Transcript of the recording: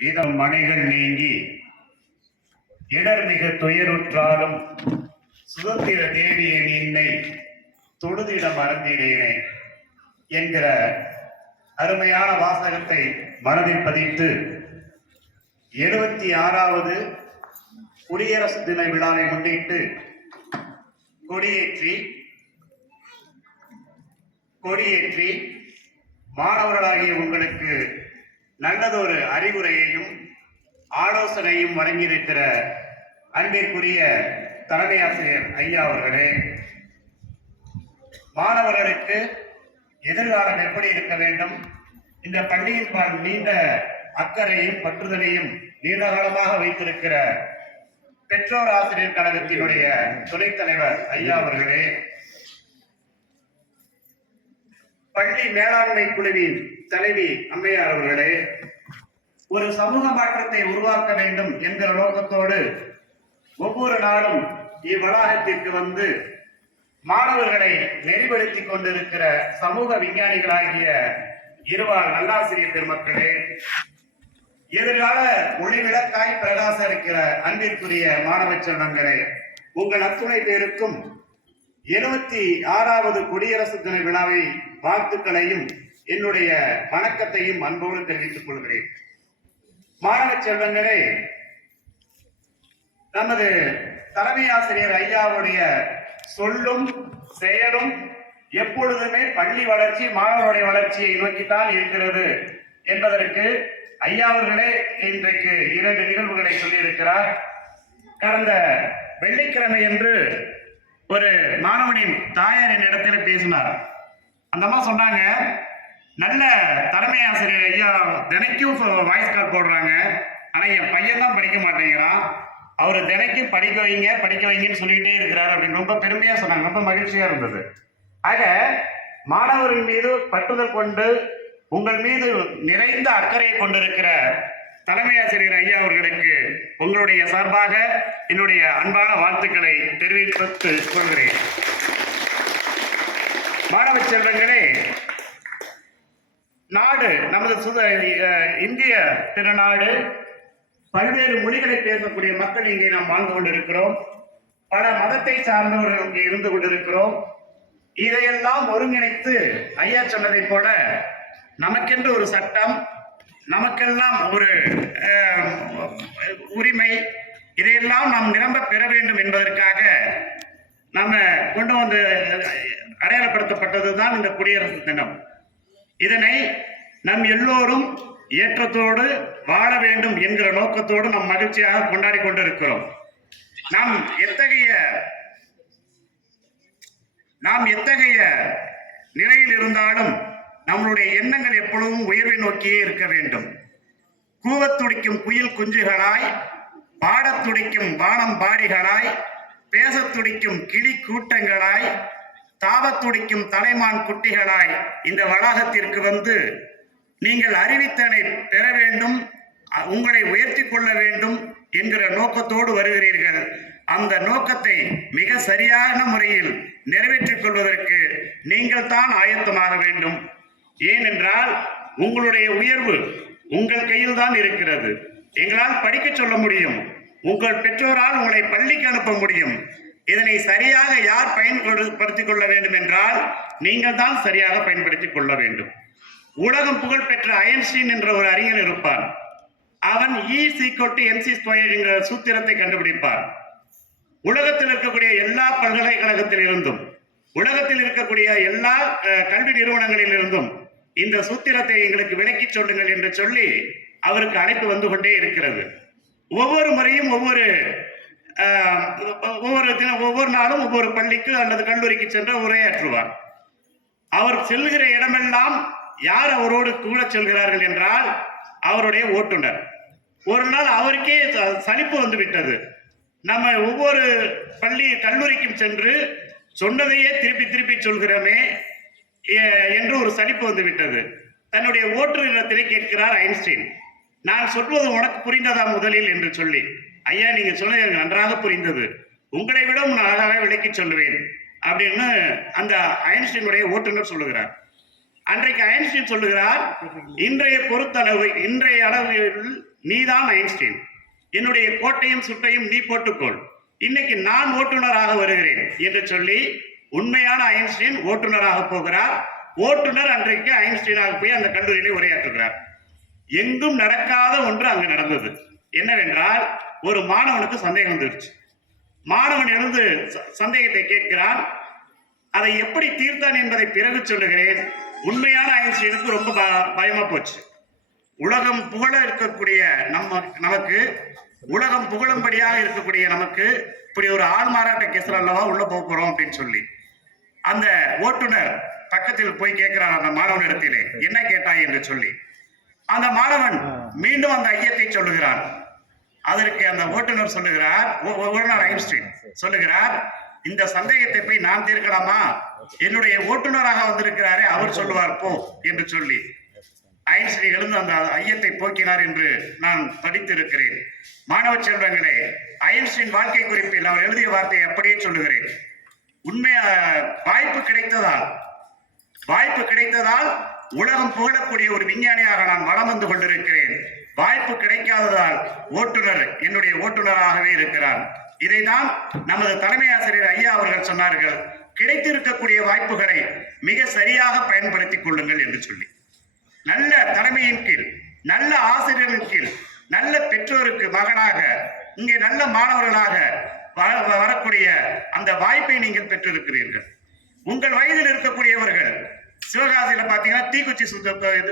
இதம் மணிகள் நீங்கி இடர் மிக துயருற்றாலும் சுதந்திர தேவியின் இன்னை தொழுதிட மறந்திடேனே என்கிற அருமையான வாசகத்தை மனதில் பதித்து எழுபத்தி ஆறாவது குடியரசு தின விழாவை முன்னிட்டு கொடியேற்றி கொடியேற்றி மாணவர்களாகிய உங்களுக்கு நல்லதொரு அறிவுரையையும் ஆலோசனையும் வழங்கியிருக்கிற அன்பிற்குரிய தலைமை ஆசிரியர் ஐயா அவர்களே மாணவர்களுக்கு எதிர்காலம் எப்படி இருக்க வேண்டும்? இந்த பள்ளியின் பால் நீண்ட அக்கறையும் பற்றுதலையும் நீண்ட காலமாக வைத்திருக்கிற பெற்றோர் ஆசிரியர் கழகத்தினுடைய துணைத் தலைவர் ஐயா அவர்களே பள்ளி மேலாண்மை குழுவின் தலைவி அம்மையார் அவர்களே ஒரு சமூக மாற்றத்தை உருவாக்க வேண்டும் என்கிற நோக்கத்தோடு ஒவ்வொரு நாளும் இவ்வளாகத்திற்கு வந்து மாணவர்களை நெறிப்படுத்திக் கொண்டிருக்கிற சமூக விஞ்ஞானிகளாகிய இருவார் நல்லாசிரியர் பெருமக்களே எதிர்கால ஒளிவிளக்காய் பிரகாச இருக்கிற அன்பிற்குரிய மாணவ செல்வங்களே உங்கள் அத்துணை பேருக்கும் எழுபத்தி ஆறாவது குடியரசு தின விழாவை வாழ்த்துக்களையும் என்னுடைய வணக்கத்தையும் அன்போடு தெரிவித்துக் கொள்கிறேன். மாணவ செல்வங்களே நமது தலைமை ஆசிரியர் ஐயாவுடைய சொல்லும் செயலும் எப்பொழுதுமே பள்ளி வளர்ச்சி மாணவருடைய வளர்ச்சியை நோக்கித்தான் இருக்கிறது என்பதற்கு ஐயாவர்களே இன்றைக்கு இரண்டு நிகழ்வுகளை சொல்லியிருக்கிறார். கடந்த வெள்ளிக்கிழமை என்று ஒரு மாணவனின் தாயார் என்னிடத்துல பேசினார். அந்த அம்மா சொன்னாங்க நல்ல தலைமை ஆசிரியர் ஐயா தினைக்கும் வாய்ஸ் கால் போடுறாங்க. ஆனால் என் பையன் தான் படிக்க மாட்டேங்கிறான். அவர் தினைக்கும் படிக்க வைங்க படிக்க வைங்கன்னு சொல்லிக்கிட்டே இருக்கிறார் அப்படின்னு ரொம்ப பெருமையா சொன்னாங்க. ரொம்ப மகிழ்ச்சியா இருந்தது. ஆக மாணவரின் மீது பற்றுதல் கொண்டு உங்கள் மீது நிறைந்த அக்கறையை கொண்டிருக்கிற தலைமை ஆசிரியர் ஐயா அவர்களுக்கு உங்களுடைய சார்பாக என்னுடைய அன்பான வாழ்த்துக்களை தெரிவித்து கொள்கிறேன். மாணவ செல்வங்களே நாடு நமது சுத இந்திய திருநாடு பல்வேறு மொழிகளை பேசக்கூடிய மக்கள் இங்கே நாம் வாழ்ந்து கொண்டிருக்கிறோம். பல மதத்தை சார்ந்தவர்கள் இங்கே இருந்து கொண்டிருக்கிறோம். இதையெல்லாம் ஒருங்கிணைத்து ஐயா சொன்னதைப் போல நமக்கென்று ஒரு சட்டம் நமக்கெல்லாம் ஒரு உரிமை. இதையெல்லாம் நாம் நிரம்ப பெற வேண்டும் என்பதற்காக நம்ம கொண்டு வந்து அடையாளப்படுத்தப்பட்டது தான் இந்த குடியரசு தினம். இதனை நம் எல்லோரும் ஏற்றத்தோடு வாழ வேண்டும் என்கிற நோக்கத்தோடு நாம் மகிழ்ச்சியாக கொண்டாடி கொண்டிருக்கிறோம். நாம் எத்தகைய நாம் எத்தகைய நிலையில் இருந்தாலும் நம்மளுடைய எண்ணங்கள் எப்பொழுதும் உயர்வை நோக்கியே இருக்க வேண்டும். கூவத் துடிக்கும் குயில் குஞ்சுகளாய் பாடத் துடிக்கும் வானம் பாடிகளாய் பேசத் துடிக்கும் கிளி கூட்டங்களாய் தாவத் துடிக்கும் தலைமான் குட்டிகளாய் இந்த வளாகத்திற்கு வந்து நீங்கள் அறிவித்தனை பெற வேண்டும் உங்களை உயர்த்தி கொள்ள வேண்டும் என்கிற நோக்கத்தோடு வருகிறீர்கள். அந்த நோக்கத்தை மிக சரியான முறையில் நிறைவேற்றிக் கொள்வதற்கு நீங்கள் தான் ஆயத்தமாக வேண்டும். ஏனென்றால் உங்களுடைய உயர்வு உங்கள் கையில் தான் இருக்கிறது. எங்களால் படிக்க சொல்ல முடியும். உங்கள் பெற்றோரால் உங்களை பள்ளிக்கு அனுப்ப முடியும். இதனை சரியாக யார் பயன்படுத்திக் கொள்ள வேண்டும் என்றால் நீங்கள் தான் சரியாக பயன்படுத்திக் கொள்ள வேண்டும். உலகம் புகழ் பெற்ற ஐன்ஸ்டீன் என்ற ஒரு அறிஞர் இருப்பான். அவன் E equal to MC square என்ற சூத்திரத்தை கண்டுபிடிப்பான். உலகத்தில் இருக்கக்கூடிய எல்லா பல்கலைக்கழகத்தில் இருந்தும் உலகத்தில் இருக்கக்கூடிய எல்லா கல்வி நிறுவனங்களில் இருந்தும் இந்த சூத்திரத்தை எங்களுக்கு விளக்கி சொல்லுங்கள் என்று சொல்லி அவருக்கு அழைப்பு வந்து கொண்டே இருக்கிறது. ஒவ்வொரு முறையும் ஒவ்வொரு ஒவ்வொரு தினம் ஒவ்வொரு நாளும் ஒவ்வொரு பள்ளிக்கு அல்லது கல்லூரிக்கு சென்று உரையாற்றுவார். அவர் செல்கிற இடமெல்லாம் யார் அவரோடு கூட செல்கிறார்கள் என்றால் அவருடைய ஓட்டுநர். ஒரு நாள் அவருக்கே சலிப்பு வந்து விட்டது. நம்ம ஒவ்வொரு பள்ளி கல்லூரிக்கும் சென்று சொன்னதையே திருப்பி திருப்பி சொல்கிறோமே என்று ஒரு சலிப்பு வந்து விட்டது தன்னுடைய ஓட்டுநரிடத்திலே கேட்கிறார் ஐன்ஸ்டீன். நான் சொல்வது உனக்கு புரிந்ததா முதலில் என்று சொல்லி. ஐயா நீங்க சொன்னது எனக்கு நன்றாக புரிந்தது. உங்களை விட நான் அழகாக விளக்கி சொல்லுவேன் அப்படின்னு அந்த ஐன்ஸ்டீனுடைய ஓட்டுநர் சொல்லுகிறார். அன்றைக்கு ஐன்ஸ்டீன் சொல்லுகிறார் இன்றைய பொறுத்தளவு இன்றைய அளவில் நீதான் ஐன்ஸ்டீன். என்னுடைய கோட்டையும் சுட்டையும் நீ போட்டுக்கொள். இன்னைக்கு நான் ஓட்டுநராக வருகிறேன் என்று சொல்லி உண்மையான ஐன்ஸ்டீன் ஓட்டுநராக போகிறார். ஓட்டுநர் அன்றைக்கு ஐன்ஸ்டீனாக போய் அந்த கல்லூரியிலே உரையாற்றுகிறார். எங்கும் நடக்காத ஒன்று அங்கு நடந்தது. என்னவென்றால் ஒரு மாணவனுக்கு சந்தேகம் வந்துருச்சு. மாணவன் எழுந்து ச- சந்தேகத்தை கேட்கிறான். அதை எப்படி தீர்த்தான் என்பதை பிறகு சொல்லுகிறேன். உண்மையான ஐன்ஸ்டீனுக்கு ரொம்ப பயமா போச்சு. உலகம் புகழ இருக்கக்கூடிய நம்ம நமக்கு உலகம் புகழும்படியாக இருக்கக்கூடிய நமக்கு இப்படி ஒரு ஆள் மாறாட்ட கேசர் அல்லவா உள்ள போக போறோம் அப்படின்னு சொல்லி. அந்த ஓட்டுநர் பக்கத்தில் போய் கேட்கிறார் அந்த மாணவனிடத்திலே என்ன கேட்டாய் என்று சொல்லி. அந்த மாணவன் மீண்டும் அந்த ஐயத்தை சொல்லுகிறான். அதற்கு அந்த ஓட்டுநர் சொல்லுகிறார் ஓட்டுநர் ஐன்ஸ்டீன் சொல்லுகிறார் இந்த சந்தேகத்தை போய் நான் தீர்க்கலாமா? என்னுடைய ஓட்டுநராக வந்திருக்கிறாரே அவர் சொல்லுவார் போ என்று சொல்லி. ஐன்ஸ்டீன் எழுந்து அந்த ஐயத்தை போக்கினார் என்று நான் படித்திருக்கிறேன். மாணவ செல்வங்களே ஐன்ஸ்டீன் வாழ்க்கை குறிப்பில் அவர் எழுதிய வார்த்தையை அப்படியே சொல்லுகிறேன். உண்மையா வாய்ப்பு கிடைத்ததால் வாய்ப்பு கிடைத்ததால் உலகம் புகழக்கூடிய ஒரு விஞ்ஞானியாக நான் வளம் வந்து கொண்டிருக்கிறேன். வாய்ப்பு கிடைக்காததால் ஓட்டுநர் என்னுடைய ஓட்டுநராகவே இருக்கிறார். இதைதான் நமது தலைமை ஆசிரியர் ஐயா அவர்கள் சொன்னார்கள். கிடைத்திருக்கக்கூடிய வாய்ப்புகளை மிக சரியாக பயன்படுத்திக் கொள்ளுங்கள் என்று சொல்லி. நல்ல தலைமையின் கீழ் நல்ல ஆசிரியரின் கீழ் நல்ல பெற்றோருக்கு மகனாக இங்கே நல்ல மாணவர்களாக வரக்கூடிய அந்த வாய்ப்பை நீங்கள் பெற்றிருக்கிறீர்கள். உங்கள் வயதில் இருக்கக்கூடியவர்கள் சிவகாசியில பாத்தீங்கன்னா தீக்குச்சி சுத்த இது